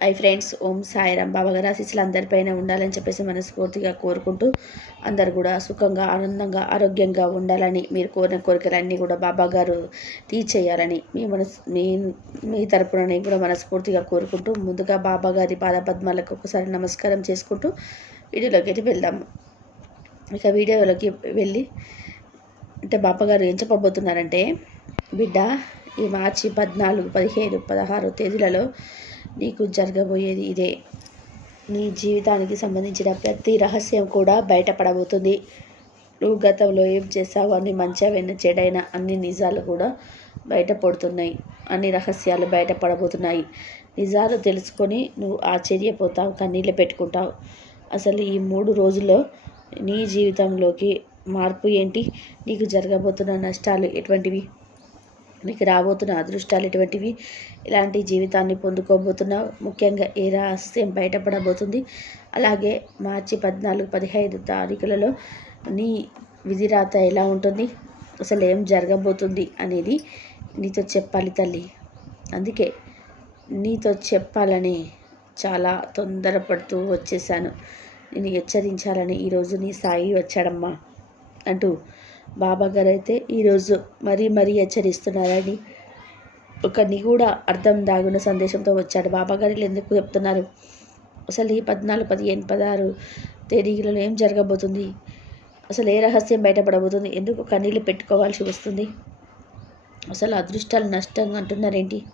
Hi friends Om Sairam. బాబా గారు ఆశీస్సులు అందరిపైన ఉండాలని చెప్పేసి మనస్ఫూర్తిగా కోరుకుంటూ అందరు కూడా సుఖంగా ఆనందంగా ఆరోగ్యంగా ఉండాలని మీరు కోరిన కోరికలన్నీ కూడా బాబాగారు తీర్చేయాలని మీ మనస్ మీ మీ తరపున నేను కూడా మనస్ఫూర్తిగా కోరుకుంటూ ముందుగా బాబాగారి పాదపద్మాలకు ఒకసారి నమస్కారం చేసుకుంటూ వీడియోలోకి అయితే వెళ్దాము ఇక వీడియోలోకి వెళ్ళి అంటే బాబాగారు ఏం చెప్పబోతున్నారంటే బిడ్డ ఈ మార్చి పద్నాలుగు పదిహేను పదహారు తేదీలలో నీకు జరగబోయేది ఇదే. నీ జీవితానికి సంబంధించిన ప్రతి రహస్యం కూడా బయటపడబోతుంది. నువ్వు గతంలో ఏం చేసావు అన్ని మంచివైన చెడైన అన్ని నిజాలు కూడా బయటపడుతున్నాయి. అన్ని రహస్యాలు బయటపడబోతున్నాయి. నిజాలు తెలుసుకొని నువ్వు ఆశ్చర్యపోతావు కన్నీళ్ళు పెట్టుకుంటావు. అసలు ఈ మూడు రోజుల్లో నీ జీవితంలోకి మార్పు ఏంటి? నీకు జరగబోతున్న నష్టాలు ఎటువంటివి? నీకు రాబోతున్న అదృష్టాలు ఎటువంటివి ఇలాంటి జీవితాన్ని పొందుకోబోతున్నా ముఖ్యంగా ఏ రహస్యం బయటపడబోతుంది? అలాగే మార్చి పద్నాలుగు పదిహైదు తారీఖులలో నీ విధిరాత ఎలా ఉంటుంది? అసలు ఏం జరగబోతుంది అనేది నీతో చెప్పాలి తల్లి. అందుకే నీతో చెప్పాలని చాలా తొందరపడుతూ వచ్చేసాను. నేను హెచ్చరించాలని ఈరోజు నీ సాయి వచ్చాడమ్మా అంటూ బాబా గారు అయితే ఈరోజు మరీ మరీ హెచ్చరిస్తున్నారని ఒక నిగూఢ అర్థం దాగున్న సందేశంతో వచ్చాడు బాబా గారు ఎందుకు చెప్తున్నారు? అసలు ఈ పద్నాలుగు పదిహేను పదహారు తేదీలలో ఏం జరగబోతుంది? అసలు ఏ రహస్యం బయటపడబోతుంది? ఎందుకు కన్నీళ్ళు పెట్టుకోవాల్సి వస్తుంది? అసలు అదృష్టాలు నష్టంగా అంటున్నారేంటి?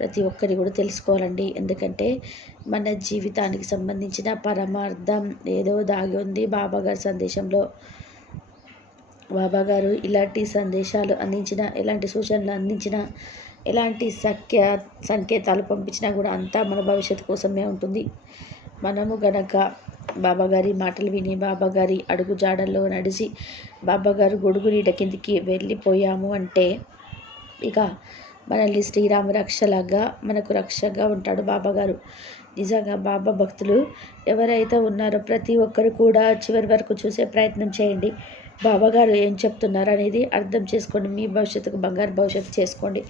ప్రతి ఒక్కరి కూడా తెలుసుకోవాలండి. ఎందుకంటే మన జీవితానికి సంబంధించిన పరమార్థం ఏదో దాగి ఉంది బాబా గారి సందేశంలో. బాబా గారు ఇలాంటి సందేశాలు అందించిన ఎలాంటి సూచనలు అందించిన ఎలాంటి సఖ్య సంకేతాలు పంపించినా కూడా అంతా మన భవిష్యత్తు కోసమే ఉంటుంది. మనము గనక బాబాగారి మాటలు విని బాబాగారి అడుగు జాడల్లో నడిచి బాబాగారు గొడుగు నీడ కిందికి వెళ్ళిపోయాము అంటే ఇక మనల్ని శ్రీరామ రక్షలాగా మనకు రక్షగా ఉంటాడు బాబాగారు నిజంగా బాబా భక్తులు ఎవరైతే ఉన్నారో ప్రతి ఒక్కరు కూడా చివరి వరకు చూసే ప్రయత్నం చేయండి. బాబాగారు ఏం చెప్తున్నారు అనేది అర్థం చేసుకోండి. మీ భవిష్యత్తుకు బంగారు భవిష్యత్తు చేసుకోండి.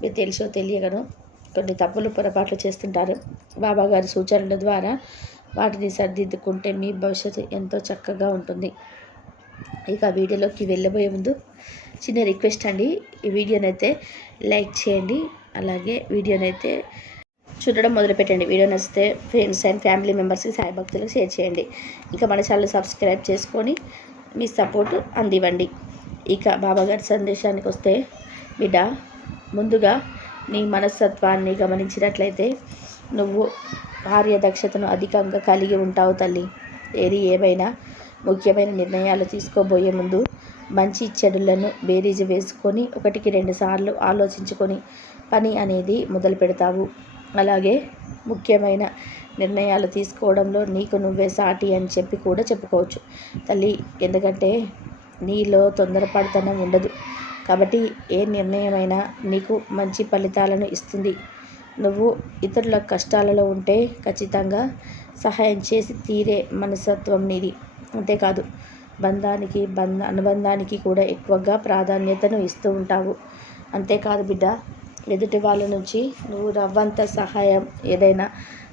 మీరు తెలుసో తెలియగను కొన్ని తప్పులు పొరపాట్లు చేస్తుంటారు. బాబాగారి సూచనల ద్వారా వాటిని సరిదిద్దుకుంటే మీ భవిష్యత్తు ఎంతో చక్కగా ఉంటుంది. ఇక వీడియోలోకి వెళ్ళబోయే ముందు చిన్న రిక్వెస్ట్ అండి. ఈ వీడియోనైతే లైక్ చేయండి. అలాగే వీడియోనైతే చూడడం మొదలుపెట్టండి. వీడియో నచ్చితే ఫ్రెండ్స్ అండ్ ఫ్యామిలీ మెంబర్స్కి సాయి భక్తులకు షేర్ చేయండి. ఇంకా మన ఛానల్ సబ్స్క్రైబ్ చేసుకొని మీ సపోర్ట్ అందివ్వండి. ఇక బాబాగారి సందేశానికి వస్తే బిడ్డ ముందుగా నీ మనస్తత్వాన్ని గమనించినట్లయితే నువ్వు కార్యదక్షతను అధికంగా కలిగి ఉంటావు తల్లి. ఏది ఏమైనా ముఖ్యమైన నిర్ణయాలు తీసుకోబోయే ముందు మంచి చెడులను బేరీజు వేసుకొని ఒకటికి రెండు సార్లు ఆలోచించుకొని పని అనేది మొదలు పెడతావు అలాగే ముఖ్యమైన నిర్ణయాలు తీసుకోవడంలో నీకు నువ్వే సాటి అని చెప్పి కూడా చెప్పుకోవచ్చు. తల్లి ఎందుకంటే నీలో తొందరపడతనం ఉండదు. కాబట్టి ఏ నిర్ణయమైనా నీకు మంచి ఫలితాలను ఇస్తుంది. నువ్వు ఇతరుల కష్టాలలో ఉంటే ఖచ్చితంగా సహాయం చేసి తీరే మనసత్వం నీది. అంతేకాదు బంధానికి బంధ అనుబంధానికి కూడా ఎక్కువగా ప్రాధాన్యతను ఇస్తూ ఉంటావు. అంతేకాదు బిడ్డ ఎదుటి వాళ్ళ నుంచి నువ్వు రవ్వంత సహాయం ఏదైనా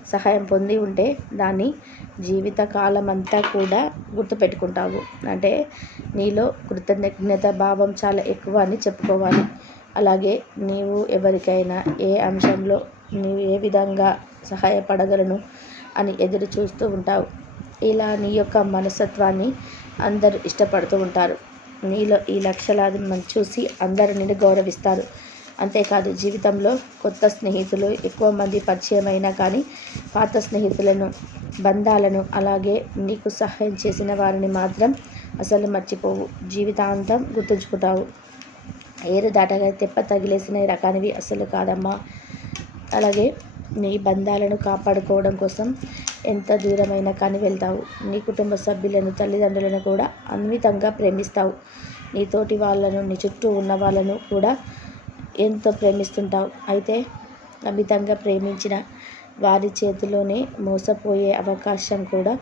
సహాయం పొంది ఉంటే దాన్ని జీవితకాలం అంతా కూడా గుర్తుపెట్టుకుంటావు. అంటే నీలో కృతజ్ఞత భావం చాలా ఎక్కువ అని చెప్పుకోవాలి. అలాగే నీవు ఎవరికైనా ఏ అంశంలో నీవు ఏ విధంగా సహాయపడగలను అని ఎదురు చూస్తూ ఉంటావు. ఇలా నీ యొక్క మనస్తత్వాన్ని అందరూ ఇష్టపడుతూ ఉంటారు. నీలో ఈ లక్షలాది మంది చూసి అందరూ నిన్ను గౌరవిస్తారు. అంతేకాదు జీవితంలో కొత్త స్నేహితులు ఎక్కువ మంది పరిచయమైనా కానీ పాత స్నేహితులను బంధాలను అలాగే నీకు సహాయం చేసిన వారిని మాత్రం అసలు మర్చిపోవు. జీవితాంతం గుర్తుంచుకుంటావు. ఏరు దాటగా తెప్ప తగిలేసిన రకానివి అసలు కాదమ్మా. అలాగే నీ బంధాలను కాపాడుకోవడం కోసం ఎంత దూరమైనా కానీ వెళ్తావు. నీ కుటుంబ సభ్యులను తల్లిదండ్రులను కూడా అన్వితంగా ప్రేమిస్తావు. నీ తోటి వాళ్ళను నీ చుట్టూ ఉన్న వాళ్ళను కూడా ఎంతో ప్రేమిస్తుంటావు. అయితే అమితంగా ప్రేమించిన వారి చేతిలోనే మోసపోయే అవకాశం కూడా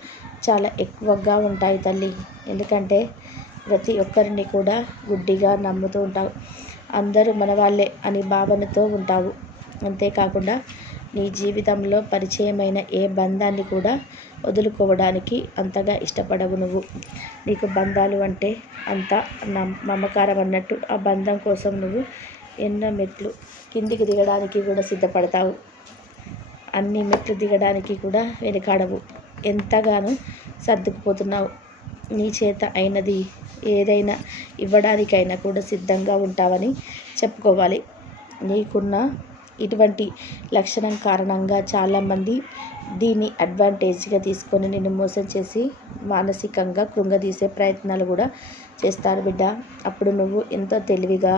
చాలా ఎక్కువగా ఉంటాయి తల్లి. ఎందుకంటే ప్రతి ఒక్కరిని కూడా గుడ్డిగా నమ్ముతూ ఉంటావు. అందరూ మన వాళ్ళే అని భావనతో ఉంటావు. అంతేకాకుండా నీ జీవితంలో పరిచయమైన ఏ బంధాన్ని కూడా వదులుకోవడానికి అంతగా ఇష్టపడవు నువ్వు. నీకు బంధాలు అంటే అంత నమ్మకారం అన్నట్టు ఆ బంధం కోసం నువ్వు ఎన్నో మెట్లు కిందికి దిగడానికి కూడా సిద్ధపడతావు. అన్ని మెట్లు దిగడానికి కూడా వెనుకాడవు. ఎంతగానో సర్దుకుపోతున్నావు. నీ చేత అయినది ఏదైనా ఇవ్వడానికైనా కూడా సిద్ధంగా ఉంటావని చెప్పుకోవాలి. నీకున్న ఇటువంటి లక్షణం కారణంగా చాలామంది దీన్ని అడ్వాంటేజ్గా తీసుకొని నిన్ను మోసం చేసి మానసికంగా కృంగదీసే ప్రయత్నాలు కూడా చేస్తారు బిడ్డ. అప్పుడు నువ్వు ఎంతో తెలివిగా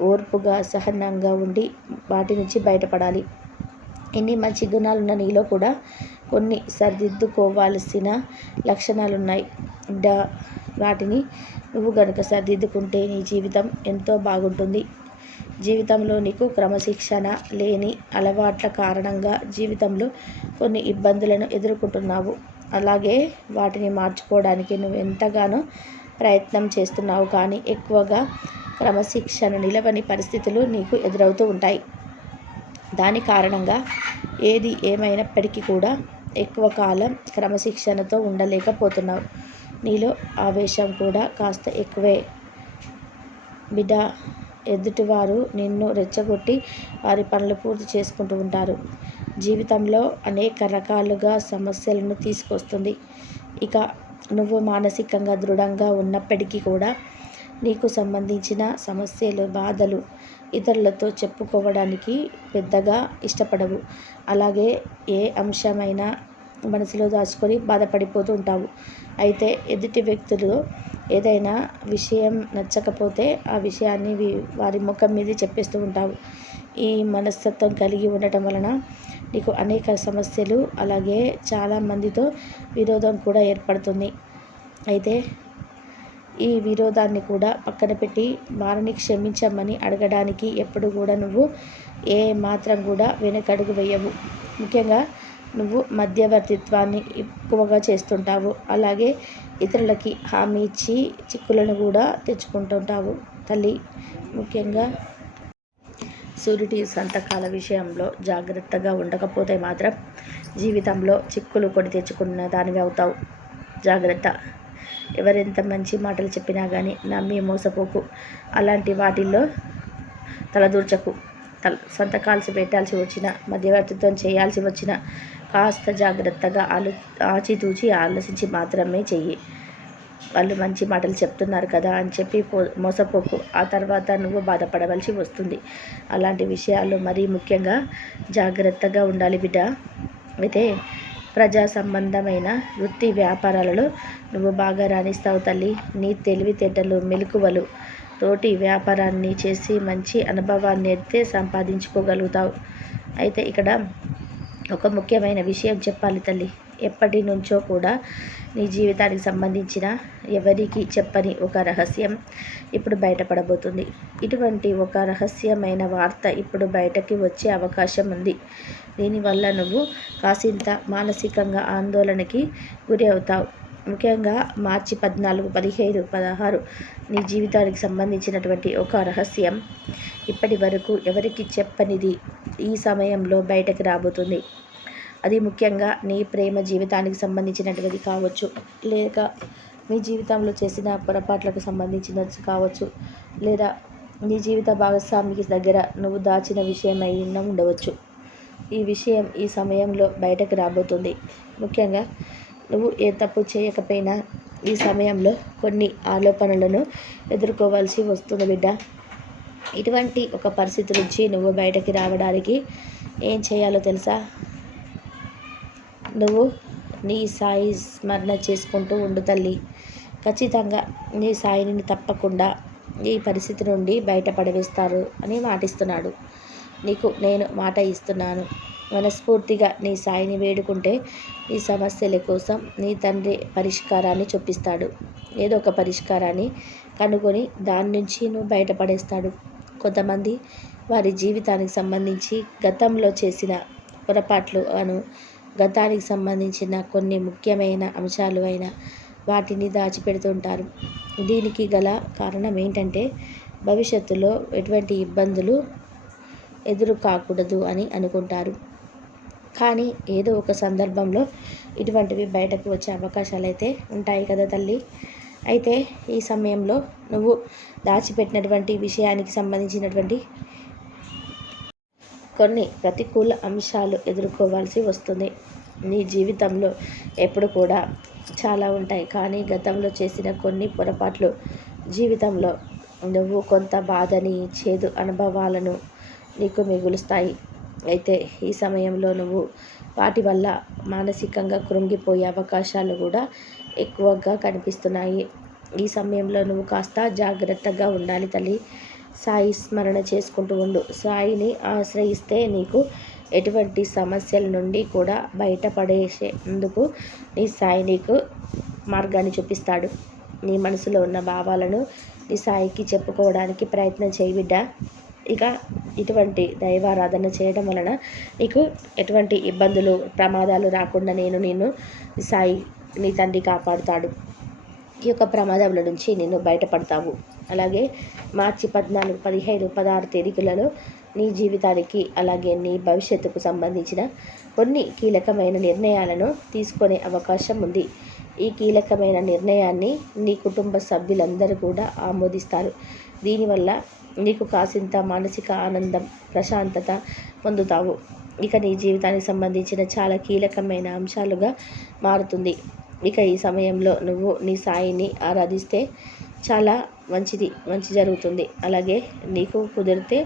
ఓర్పుగా సహనంగా ఉండి వాటి నుంచి బయటపడాలి. ఎన్ని మంచి గుణాలున్న నీలో కూడా కొన్ని సరిదిద్దుకోవాల్సిన లక్షణాలు ఉన్నాయి బిడ్డ వాటిని నువ్వు గనుక సరిదిద్దుకుంటే నీ జీవితం ఎంతో బాగుంటుంది. జీవితంలో నీకు క్రమశిక్షణ లేని అలవాట్ల కారణంగా జీవితంలో కొన్ని ఇబ్బందులను ఎదుర్కొంటున్నావు. అలాగే వాటిని మార్చుకోవడానికి నువ్వు ఎంతగానో ప్రయత్నం చేస్తున్నావు కానీ ఎక్కువగా క్రమశిక్షణ నిలవని పరిస్థితులు నీకు ఎదురవుతూ ఉంటాయి. దాని కారణంగా ఏది ఏమైనప్పటికీ కూడా ఎక్కువ కాలం క్రమశిక్షణతో ఉండలేకపోతున్నావు. నీలో ఆవేశం కూడా కాస్త ఎక్కువే. బిడ్డ ఎదుటివారు నిన్ను రెచ్చగొట్టి వారి పనులు పూర్తి చేసుకుంటూ ఉంటారు. జీవితంలో అనేక రకాలుగా సమస్యలను తీసుకొస్తుంది. ఇక నువ్వు మానసికంగా దృఢంగా ఉన్నప్పటికీ కూడా నీకు సంబంధించిన సమస్యలు బాధలు ఇతరులతో చెప్పుకోవడానికి పెద్దగా ఇష్టపడవు. అలాగే ఏ అంశమైనా మనసులో దాచుకొని బాధపడిపోతూ ఉంటావు. అయితే ఎదుటి వ్యక్తులు ఏదైనా విషయం నచ్చకపోతే ఆ విషయాన్ని వారి ముఖం మీద చెప్పేస్తూ ఉంటావు. ఈ మనస్తత్వం కలిగి ఉండటం వలన నీకు అనేక సమస్యలు అలాగే చాలామందితో విరోధం కూడా ఏర్పడుతుంది. అయితే ఈ విరోధాన్ని కూడా పక్కన పెట్టి వారిని క్షమించమని అడగడానికి ఎప్పుడు కూడా నువ్వు ఏ మాత్రం కూడా వెనకడుగు వేయవు. ముఖ్యంగా నువ్వు మధ్యవర్తిత్వాన్ని ఎక్కువగా చేస్తుంటావు. అలాగే ఇతరులకి హామీ ఇచ్చి చిక్కులను కూడా తెచ్చుకుంటుంటావు తల్లి. ముఖ్యంగా సూర్యుడి సంతకాల విషయంలో జాగ్రత్తగా ఉండకపోతే మాత్రం జీవితంలో చిక్కులు కొని తెచ్చుకున్న దానివి అవుతావు. జాగ్రత్త. ఎవరెంత మంచి మాటలు చెప్పినా కానీ నమ్మి మోసపోకు. అలాంటి వాటిల్లో తలదూర్చకు. తల సంతకాల్సి పెట్టాల్సి వచ్చిన మధ్యవర్తిత్వం చేయాల్సి వచ్చిన కాస్త జాగ్రత్తగా ఆలో ఆచితూచి ఆలోచించి మాత్రమే చెయ్యి. వాళ్ళు మంచి మాటలు చెప్తున్నారు కదా అని చెప్పి పో మోసపోకు. ఆ తర్వాత నువ్వు బాధపడవలసి వస్తుంది. అలాంటి విషయాలు మరీ ముఖ్యంగా జాగ్రత్తగా ఉండాలి బిడ్డ. అయితే ప్రజా సంబంధమైన వృత్తి వ్యాపారాలలో నువ్వు బాగా రాణిస్తావు తల్లి. నీ తెలివితేటలు మెలకువలు తోటి వ్యాపారాన్ని చేసి మంచి అనుభవాన్ని అయితే సంపాదించుకోగలుగుతావు. అయితే ఇక్కడ ఒక ముఖ్యమైన విషయం చెప్పాలి తల్లి. ఎప్పటి నుంచో కూడా నీ జీవితానికి సంబంధించిన ఎవరికి చెప్పని ఒక రహస్యం ఇప్పుడు బయటపడబోతుంది. ఇటువంటి ఒక రహస్యమైన వార్త ఇప్పుడు బయటకి వచ్చే అవకాశం ఉంది. దీనివల్ల నువ్వు కాసింత మానసికంగా ఆందోళనకి గురి అవుతావు. ముఖ్యంగా మార్చి పద్నాలుగు పదిహేను పదహారు నీ జీవితానికి సంబంధించినటువంటి ఒక రహస్యం ఇప్పటి వరకు ఎవరికి చెప్పనిది ఈ సమయంలో బయటకు రాబోతుంది. అది ముఖ్యంగా నీ ప్రేమ జీవితానికి సంబంధించినటువంటిది కావచ్చు. లేక మీ జీవితంలో చేసిన పొరపాట్లకు సంబంధించినది కావచ్చు. లేదా నీ జీవిత భాగస్వామికి దగ్గర నువ్వు దాచిన విషయం అయినా ఉండవచ్చు. ఈ విషయం ఈ సమయంలో బయటకు రాబోతుంది. ముఖ్యంగా నువ్వు ఏ తప్పు చేయకపోయినా ఈ సమయంలో కొన్ని ఆలోపనలను ఎదుర్కోవాల్సి వస్తుంది బిడ్డ. ఇటువంటి ఒక పరిస్థితి నుంచి నువ్వు బయటకి రావడానికి ఏం చేయాలో తెలుసా? నువ్వు నీ సాయి స్మరణ చేసుకుంటూ ఉండు తల్లి. ఖచ్చితంగా నీ సాయిని తప్పకుండా ఈ పరిస్థితి నుండి బయటపడవేస్తారు అని మాటిస్తున్నాడు. నీకు నేను మాట ఇస్తున్నాను. మనస్ఫూర్తిగా నీ సాయిని వేడుకుంటే నీ సమస్యల కోసం నీ తండ్రి పరిష్కారాన్ని చూపిస్తాడు. ఏదో ఒక పరిష్కారాన్ని కనుగొని దాని నుంచి నువ్వు బయటపడేస్తాడు. కొంతమంది వారి జీవితానికి సంబంధించి గతంలో చేసిన పొరపాట్లు అను గతానికి సంబంధించిన కొన్ని ముఖ్యమైన అంశాలు అయిన వాటిని దాచిపెడుతుంటారు. దీనికి గల కారణం ఏంటంటే భవిష్యత్తులో ఎటువంటి ఇబ్బందులు ఎదురు కాకూడదు అని అనుకుంటారు. కానీ ఏదో ఒక సందర్భంలో ఇటువంటివి బయటకు వచ్చే అవకాశాలు అయితే ఉంటాయి కదా తల్లి. అయితే ఈ సమయంలో నువ్వు దాచిపెట్టినటువంటి విషయానికి సంబంధించినటువంటి కొన్ని ప్రతికూల అంశాలు ఎదుర్కోవాల్సి వస్తుంది. నీ జీవితంలో ఎప్పుడు కూడా చాలా ఉంటాయి. కానీ గతంలో చేసిన కొన్ని పొరపాట్లు జీవితంలో నువ్వు కొంత బాధని చేదు అనుభవాలను నీకు మిగులుస్తాయి. అయితే ఈ సమయంలో నువ్వు వాటి వల్ల మానసికంగా కృంగిపోయే అవకాశాలు కూడా ఎక్కువగా కనిపిస్తున్నాయి. ఈ సమయంలో నువ్వు కాస్త జాగ్రత్తగా ఉండాలి తల్లి. సాయి స్మరణ చేసుకుంటూ ఉండు. సాయిని ఆశ్రయిస్తే నీకు ఎటువంటి సమస్యల నుండి కూడా బయటపడేసేందుకు నీ సాయి నీకు మార్గాన్ని చూపిస్తాడు. నీ మనసులో ఉన్న భావాలను నీ సాయికి చెప్పుకోవడానికి ప్రయత్నం చేయి బిడ్డ. ఇక ఇటువంటి దైవారాధన చేయడం వలన నీకు ఎటువంటి ఇబ్బందులు ప్రమాదాలు రాకుండా నేను నిన్ను సాయి నీ తండ్రి కాపాడుతాడు. ఈ యొక్క ప్రమాదముల నుంచి నేను బయటపడతావు. అలాగే మార్చి పద్నాలుగు పదిహేను పదహారు తేదీలలో నీ జీవితానికి అలాగే నీ భవిష్యత్తుకు సంబంధించిన కొన్ని కీలకమైన నిర్ణయాలను తీసుకునే అవకాశం ఉంది. ఈ కీలకమైన నిర్ణయాన్ని నీ కుటుంబ సభ్యులందరూ కూడా ఆమోదిస్తారు. దీనివల్ల నీకు కాసింత మానసిక ఆనందం ప్రశాంతత పొందుతావు. ఇక నీ జీవితానికి సంబంధించిన చాలా కీలకమైన అంశాలుగా మారుతుంది. ఇక ఈ సమయంలో నువ్వు నీ సాయిని ఆరాధిస్తే చాలా మంచిది మంచి జరుగుతుంది. అలాగే నీకు కుదిరితే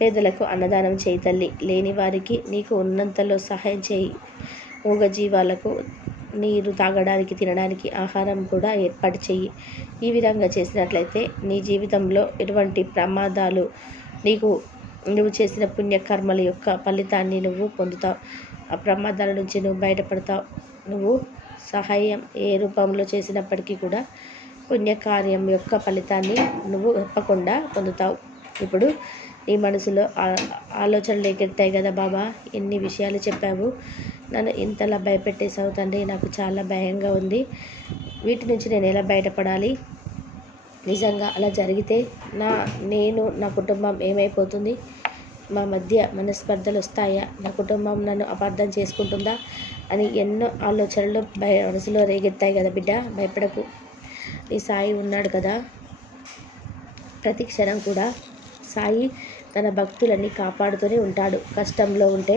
పేదలకు అన్నదానం చేయి తల్లి. లేని వారికి నీకు ఉన్నంతలో సహాయం చేయి. మూగజీవాలకు నీరు తాగడానికి తినడానికి ఆహారం కూడా ఏర్పాటు చెయ్యి ఈ విధంగా చేసినట్లయితే నీ జీవితంలో ఎటువంటి ప్రమాదాలు నీకు నువ్వు చేసిన పుణ్యకర్మల యొక్క ఫలితాన్ని నువ్వు పొందుతావు. ఆ ప్రమాదాల నుంచి నువ్వు బయటపడతావు. నువ్వు సహాయం ఏ రూపంలో చేసినప్పటికీ కూడా పుణ్యకార్యం యొక్క ఫలితాన్ని నువ్వు తప్పకుండా పొందుతావు. ఇప్పుడు నీ మనసులో ఆలోచనలు లేకెత్తాయి కదా బాబా. ఎన్ని విషయాలు చెప్పావు. నన్ను ఇంతలా భయపెట్టేసావు తండ్రి. నాకు చాలా భయంగా ఉంది. వీటి నుంచి నేను ఎలా బయటపడాలి? నిజంగా అలా జరిగితే నా నేను నా కుటుంబం ఏమైపోతుంది? మా మధ్య మనస్పర్ధలు వస్తాయా? నా కుటుంబం నన్ను అపార్థం చేసుకుంటుందా? అని ఎన్నో ఆలోచనలు భయ మనసులో రేగెత్తాయి కదా బిడ్డ. భయపడకు. నీ సాయి ఉన్నాడు కదా. ప్రతి క్షణం కూడా సాయి తన భక్తులని కాపాడుతూనే ఉంటాడు. కష్టంలో ఉంటే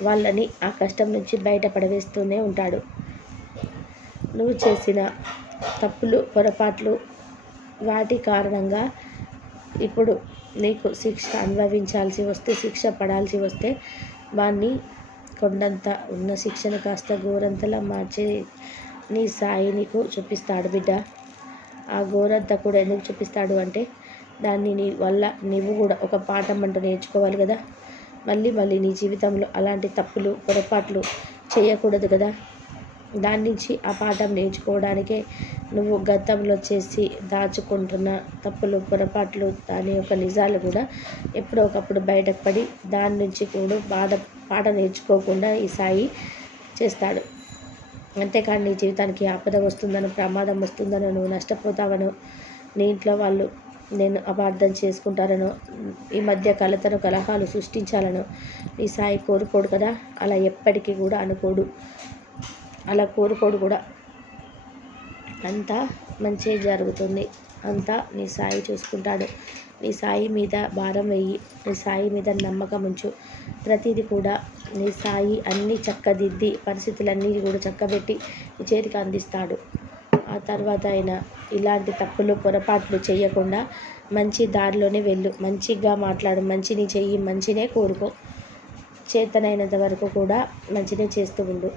వాళ్ళని ఆ కష్టం నుంచి బయటపడవేస్తూనే ఉంటాడు. నువ్వు చేసిన తప్పులు పొరపాట్లు వాటి కారణంగా ఇప్పుడు నీకు శిక్ష అనుభవించాల్సి వస్తే శిక్ష పడాల్సి వస్తే వాణ్ణి కొండంత ఉన్న శిక్షను కాస్త ఘోరంతలా మార్చే నీ సాయి నీకు చూపిస్తాడు బిడ్డ. ఆ గోరంతా కూడా ఎందుకు చూపిస్తాడు అంటే దాన్ని నీ వల్ల నువ్వు కూడా ఒక పాఠం అంటూ నేర్చుకోవాలి కదా. మళ్ళీ మళ్ళీ నీ జీవితంలో అలాంటి తప్పులు పొరపాట్లు చేయకూడదు కదా. దాని నుంచి ఆ పాఠం నేర్చుకోవడానికే నువ్వు గతంలో చేసి దాచుకుంటున్న తప్పులు పొరపాట్లు దాని యొక్క నిజాలు కూడా ఎప్పుడో ఒకప్పుడు బయటకు పడి దాని నుంచి కూడా బాధ పాట నేర్చుకోకుండా ఈ సాయి చేస్తాడు. అంతేకాని నీ జీవితానికి ఆపద వస్తుందనో ప్రమాదం వస్తుందనో నువ్వు నష్టపోతావనో నీ ఇంట్లో వాళ్ళు నేను అపార్థం చేసుకుంటారనో ఈ మధ్య కలతను కలహాలు సృష్టించాలనో నీ సాయి కోరుకోడు కదా అలా ఎప్పటికీ కూడా అనుకోడు. అలా కోరుకోడు కూడా. అంతా మంచి జరుగుతుంది. అంతా నీ సాయి చూసుకుంటాడు. నీ సాయి మీద భారం వెయ్యి నీ సాయి మీద నమ్మకం ఉంచు. ప్రతిదీ కూడా నీ సాయి అన్నీ చక్కదిద్ది పరిస్థితులన్నీ కూడా చక్కబెట్టి నీ చేతికి అందిస్తాడు. ఆ తర్వాత ఆయన ఇలాంటి తప్పులు పొరపాట్లు చేయకుండా మంచి దారిలోనే వెళ్ళు. మంచిగా మాట్లాడు. మంచిని చెయ్యి మంచినే కోరుకో. చేతనైనంత వరకు కూడా మంచినే చేస్తూ ఉండు.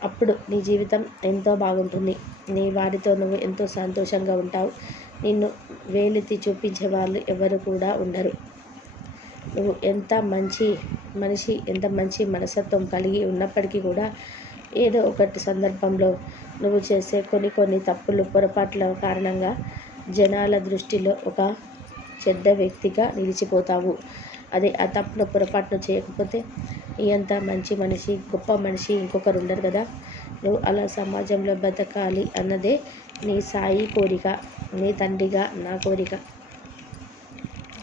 అప్పుడు నీ జీవితం ఎంతో బాగుంటుంది. నీ వారితో నువ్వు ఎంతో సంతోషంగా ఉంటావు. నిన్ను వేలెత్తి చూపించే వాళ్ళు ఎవరు కూడా ఉండరు. నువ్వు ఎంత మంచి మనిషి ఎంత మంచి మనసత్వం కలిగి ఉన్నప్పటికీ కూడా ఏదో ఒకటి సందర్భంలో నువ్వు చేసే కొన్ని కొన్ని తప్పులు పొరపాట్ల కారణంగా జనాల దృష్టిలో ఒక చెడ్డ వ్యక్తిగా నిలిచిపోతావు. అదే ఆ తప్పును పొరపాటును చేయకపోతే ఎంత మంచి మనిషి గొప్ప మనిషి ఇంకొకరు ఉండరు కదా. నువ్వు అలా సమాజంలో బతకాలి అన్నదే నీ సాయి కోరిక. నీ తండ్రిగా నా కోరిక.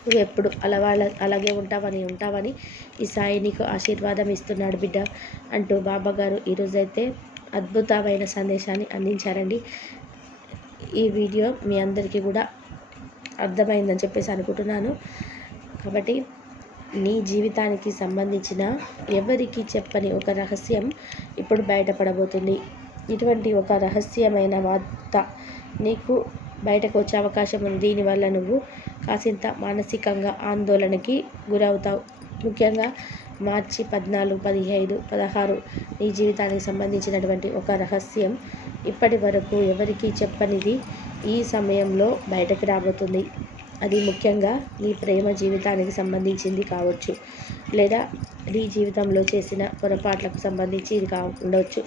నువ్వు ఎప్పుడు అలా వాళ్ళ అలాగే ఉంటావని ఉంటావని ఈ సాయి నీకు ఆశీర్వాదం ఇస్తున్నాడు బిడ్డ అంటూ బాబా గారు ఈరోజైతే అద్భుతమైన సందేశాన్ని అందించారండి. ఈ వీడియో మీ అందరికీ కూడా అర్థమైందని చెప్పేసి అనుకుంటున్నాను. కాబట్టి నీ జీవితానికి సంబంధించిన ఎవరికి చెప్పని ఒక రహస్యం ఇప్పుడు బయటపడబోతుంది. ఇటువంటి ఒక రహస్యమైన వార్త నీకు బయటకు వచ్చే అవకాశం ఉంది. దీనివల్ల నువ్వు కాసింత మానసికంగా ఆందోళనకి గురవుతావు. ముఖ్యంగా మార్చి పద్నాలుగు పదిహేను పదహారు నీ జీవితానికి సంబంధించినటువంటి ఒక రహస్యం ఇప్పటి వరకు ఎవరికీ చెప్పనిది ఈ సమయంలో బయటకు రాబోతుంది. అది ముఖ్యంగా నీ ప్రేమ జీవితానికి సంబంధించింది కావచ్చు. లేదా నీ జీవితంలో చేసిన పొరపాట్లకు సంబంధించి ఇది కా ఉండవచ్చు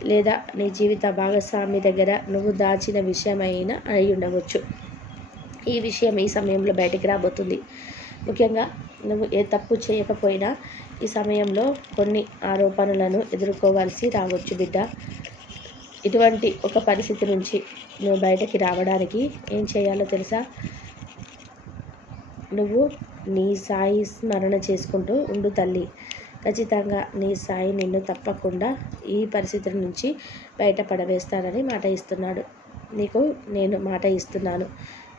లేదా నీ జీవిత భాగస్వామి దగ్గర నువ్వు దాచిన విషయమైన అయి ఉండవచ్చు. ఈ విషయం ఈ సమయంలో బయటికి రాబోతుంది. ముఖ్యంగా నువ్వు ఏ తప్పు చేయకపోయినా ఈ సమయంలో కొన్ని ఆరోపణలను ఎదుర్కోవాల్సి రావచ్చు బిడ్డ. ఇటువంటి ఒక పరిస్థితి నుంచి నువ్వు బయటకి రావడానికి ఏం చేయాలో తెలుసా? నువ్వు నీ సాయి స్మరణ చేసుకుంటూ ఉండు తల్లి. ఖచ్చితంగా నీ సాయి నిన్ను తప్పకుండా ఈ పరిస్థితుల నుంచి బయటపడవేస్తానని మాట ఇస్తున్నాడు. నీకు నేను మాట ఇస్తున్నాను.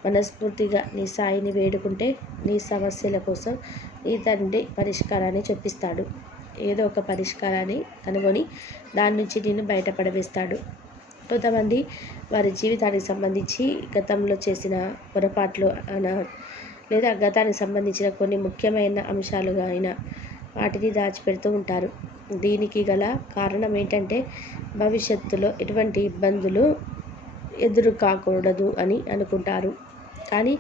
మనస్ఫూర్తిగా నీ సాయిని వేడుకుంటే నీ సమస్యల కోసం నీ తండ్రి పరిష్కారాన్ని చూపిస్తాడు. ఏదో ఒక పరిష్కారాన్ని కనుగొని దాని నుంచి నేను బయటపడవేస్తాడు కొంతమంది వారి జీవితానికి సంబంధించి గతంలో చేసిన పొరపాట్లు అన లేదా గతానికి సంబంధించిన కొన్ని ముఖ్యమైన అంశాలుగా అయినా వాటిని దాచిపెడుతూ ఉంటారు. దీనికి గల కారణం ఏంటంటే భవిష్యత్తులో ఎటువంటి ఇబ్బందులు ఎదురు కాకూడదు అని అనుకుంటారు. కానీ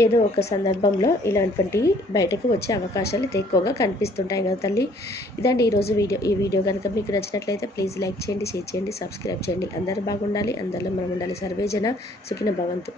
ఏదో ఒక సందర్భంలో ఇలాంటివి బయటకు వచ్చే అవకాశాలు అయితే ఎక్కువగా కనిపిస్తుంటాయి కదా తల్లి. ఇదండి ఈరోజు వీడియో. ఈ వీడియో కనుక మీకు నచ్చినట్లయితే ప్లీజ్ లైక్ చేయండి షేర్ చేయండి సబ్స్క్రైబ్ చేయండి. అందరూ బాగుండాలి అందరిలో మనం ఉండాలి. సర్వేజన సుఖిన భవంతు.